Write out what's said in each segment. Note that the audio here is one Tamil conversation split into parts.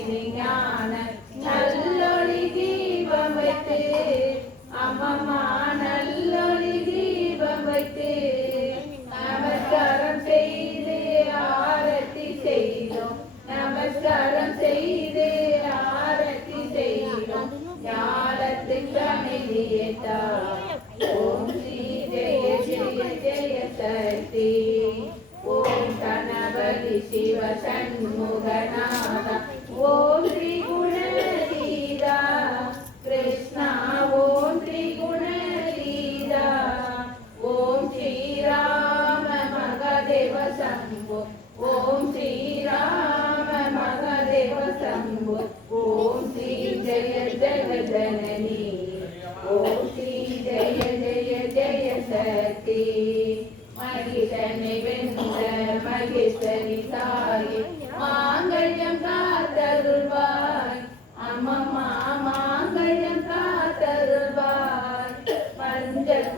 ജ്ഞാന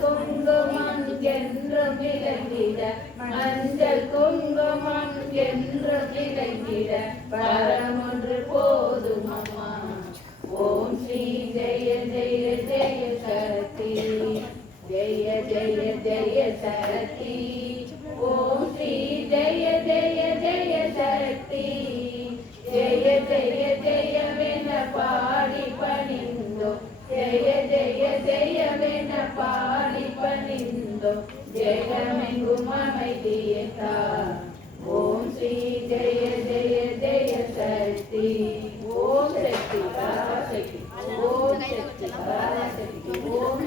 மஞ்சள் குங்குமம் என்றும் விளங்கிட மஞ்சள் குங்குமம் என்றும் விளங்கிட வரமொன்று போதும் அம்மா ஓம் ஸ்ரீ ஜெய ஜெய ஜெய சரதி ஜெய ஜெய ஜெய சரதி ஓம் ஸ்ரீ ஜெய ஜெய ஜெய சரதி ஜெய ஜெய ஜெயமென பாடி பணிந்தோ ஜெய ஜெய ஜெயமென பாடி பணிந்தோ ஜெகமெங்கும் அமைதியதா ஓம் ஸ்ரீ ஜெய ஜெய ஜெய சக்தி ஓம் சக்தி பராசக்தி ஓம் சக்தி பராசக்தி ஓம்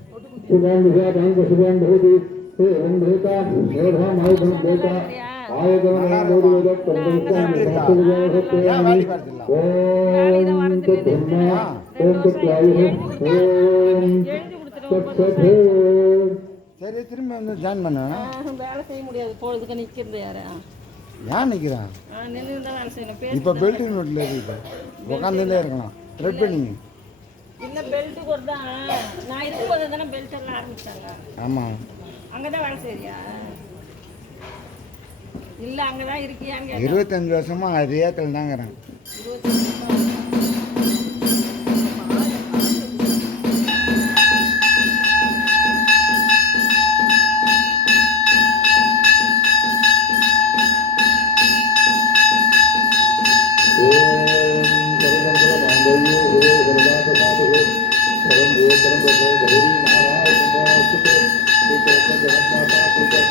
சுகாந்து சுகாந்து भूता निर्भम आयुधम भूता आयुधम भूता सर्वस्वाम ओम तो ब्रह्मा ओम तो प्रायुः ओम तत्सतो சரி திரும்ப வந்து ஜாயின் பண்ண வேலை இருக்கலாம் த்ரெட் பண்ணிங்க இந்த பெல்ட் கூட தான் நான் இருக்கும்போது தானே பெல்ட் எல்லாம் ஆரம்பிச்சாங்க. ஆமாம் அங்கே தான் வேலை செய்யா இல்லை அங்கே தான் இருக்கியாங்க இருபத்தஞ்சு வருஷமாக அதே கல் தாங்கிறேன் இருபத்தஞ்சு வருஷமா?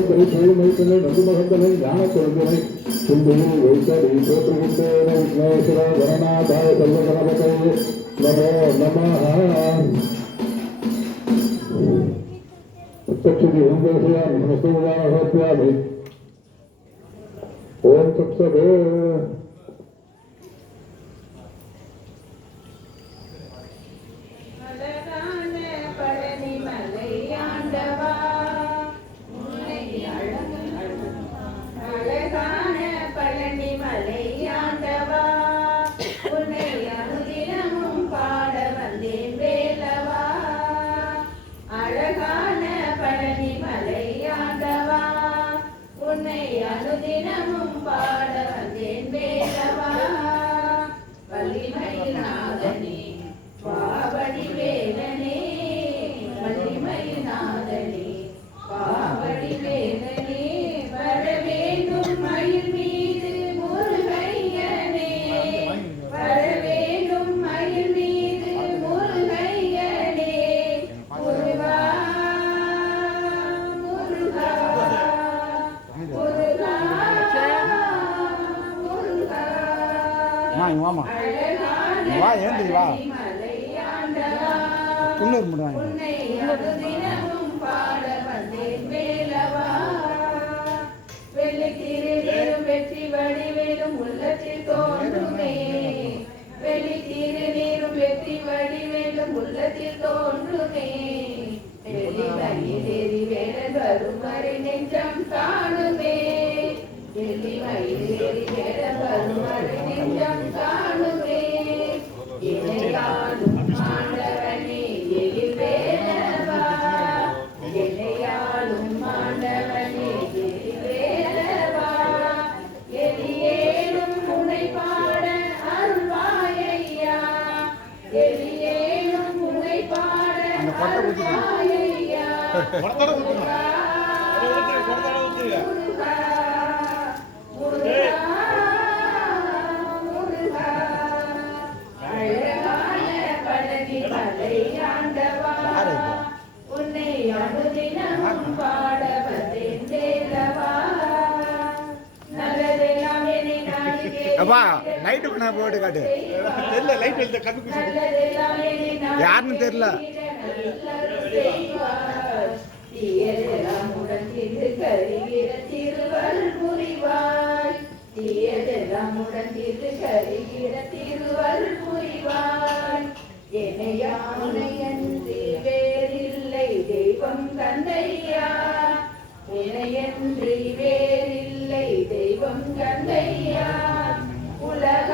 உடம்பை தொழில்மைத்தனை நடுமகந்தனை ஞான குழந்தனை சுந்தரி வைத்தடி போற்றுகின்றேன விக்னேஸ்வர வரநாதாய சர்வகணபதை நமோ நம முத்தச்சுதி ஓங்கேசயா நமஸ்தோதான சத்யாமி ஓம் தத்சவே பண்ணுவாங்க அப்பா லைட்டு பண்ண போட்டு தெரியல லைட் எழுத கம்மி யாருன்னு தெரியல. தீயதெல்லாம் உடந்திடு கருகிற திருவள் புரிவாள் தீயதெல்லாம் உடந்திடு கருகிற திருவள் புரிவாள் என்னையானையன்றி வேறில்லை தெய்வம் கந்தையா வினையன்றி வேறில்லை தெய்வம் கந்தையா உலக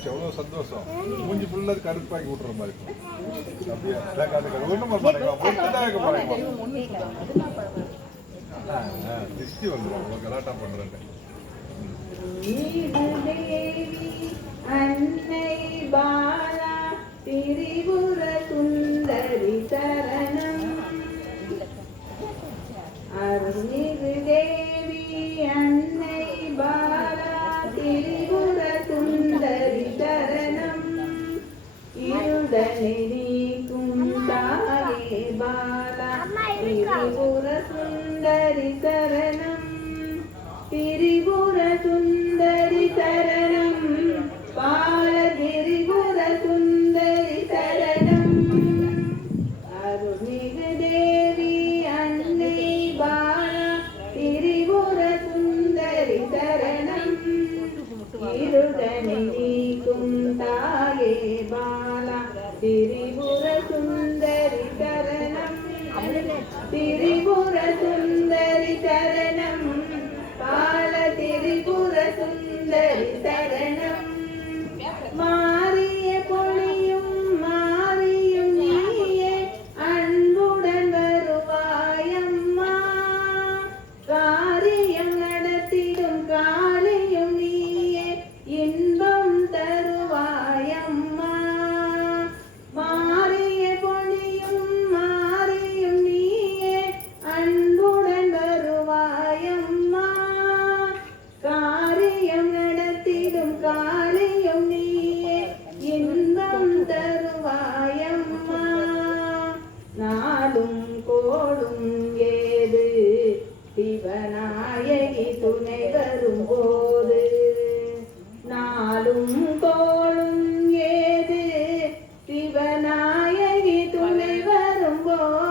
ஆச்சு அவ்வளோ சந்தோஷம். மூஞ்சி ஃபுல்லாக கருப்பாக்கி விட்டுற மாதிரி இருக்கும். அப்படியே ஒன்றும் பண்ண மாட்டேங்க. தான் அன்னை பாலா திரிபுர சுந்தரி சரணம் அருள்மிகு தேவி அன்னை that name. തിരുപുര സുന്ദരി ചരണ